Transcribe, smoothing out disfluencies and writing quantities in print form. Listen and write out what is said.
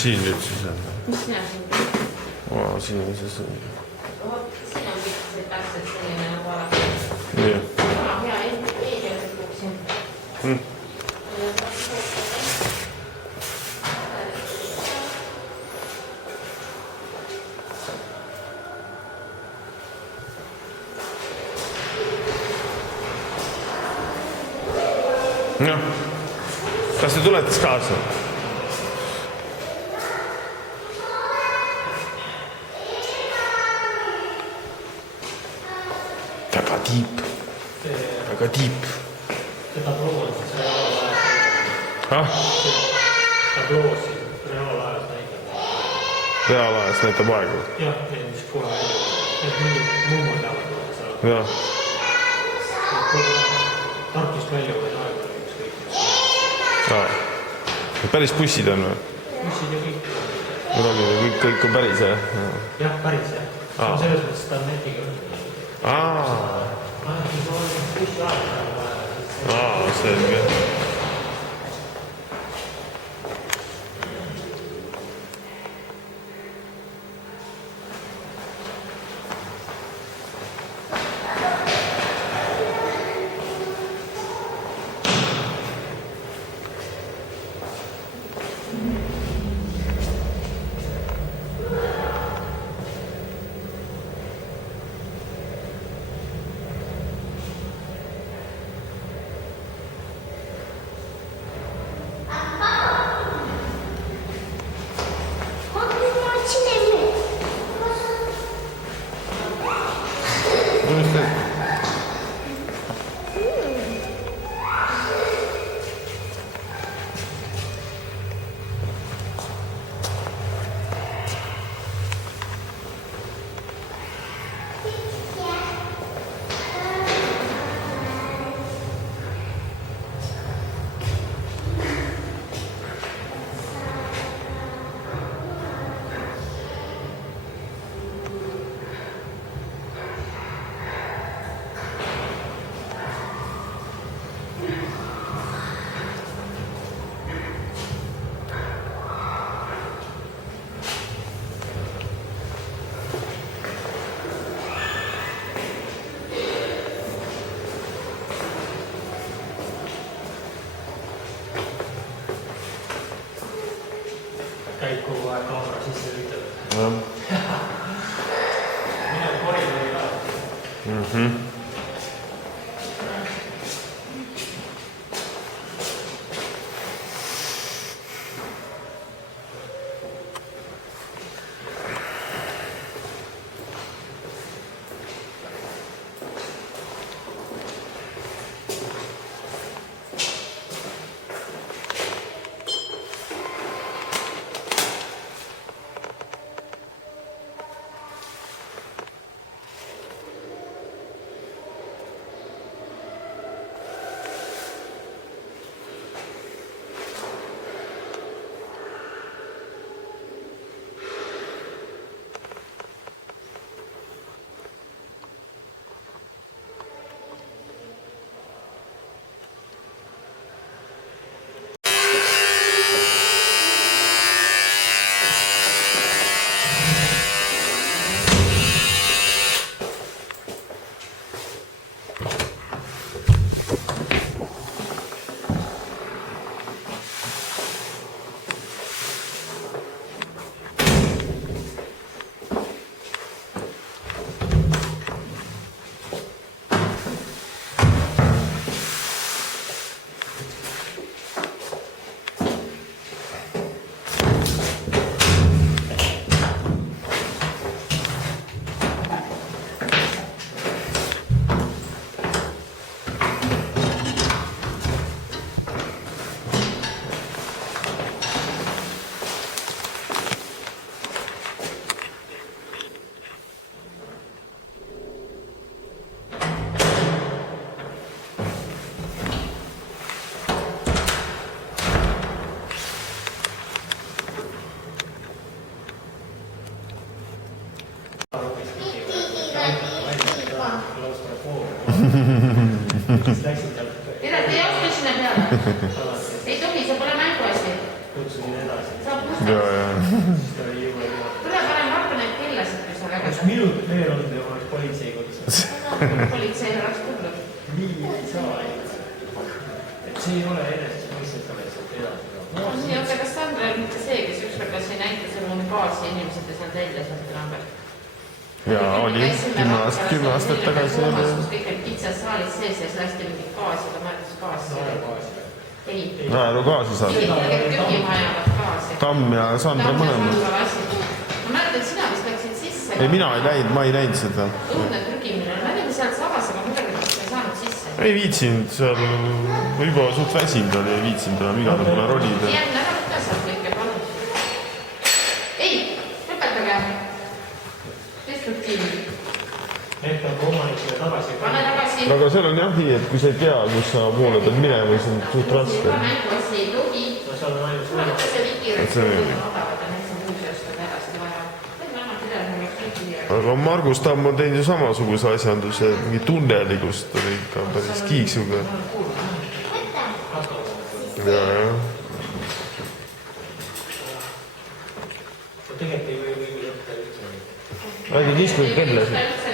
siin nüüd siis on? Mis sina siin? Siin on see sõnum. Siin on see täpselt selline nagu alati. Nii. Hea e-teadlikuks siin. Noh, kas te tuletes kaasa? Väga tiip. Väga tiip. Seda proovib, see reaalajas. Ta proovis reaalajas näitab. Reaalajas näitab aegu? Jah, mis kohe need mingid muumad jäävad tulevad seal. Jah. Tarkist välja või aegu oli ükskõik. Päris bussid on või? Bussid ja kõik. Kõik on päris, jah? Jah, päris, jah. See on selles mõttes, ta on netiga. Bussi aega. Selge. Käid kogu aeg kaamera sisse üritab. Mine koridori ka. Tere, te ei oska sinna peale? Ei tohi, see pole mänguasi. Kutsusin edasi. Saab kutsuda. minut veel on ja oleks politsei kodus. Politsei oleks tulnud. Nii ei saa. Et see ei ole enesestmõistetavalt sealt edasi. Nii, oota, kas Sandra on mitte see, kes ükskord kas ei näita mul gaasi inimesed ei saanud välja sealt enam veel? Jaa, oli 10 aastat tagasi. Kõik olid pitsas saalis sees ja siis lasti mingit gaasi, aga märgis gaasi. Ei. Naerugaasi saab. Köögimaja ajavad gaasi. Tamm ja Sandra mõlemad. Ma mäletan, sina vist läksid sisse. Ei, mina ei läinud, ma ei näinud seda. Õudne trügimine. Me olime sealt sabas, aga midagi ei saanud sisse. Ei viitsinud, seal juba suht väsinud oli, ei viitsinud enam igale poole rolida. Jään ära võtta sealt kõike, palun. Ei, lõpetage. Destruktiivne. Need peab omanikule tagasi. Pane tagasi. Aga seal on jah nii, et kui sa ei tea, kus sa poole pead minema, siis on suht raske. Mänguasi ei tohi. No seal on ainult Vaata see vikireks, see- kui on odavad ja need on uusi ostada hädasti vaja. Võin vähemalt üle, mul oleks kõik kiire. Aga Margus Tamm on teinud ju samasuguse asjanduse, mingi tunnelikust oli ikka päris kiiksuga. Ja. Tegelikult ei või lõpeta üldse. Räägid istunud kella siin?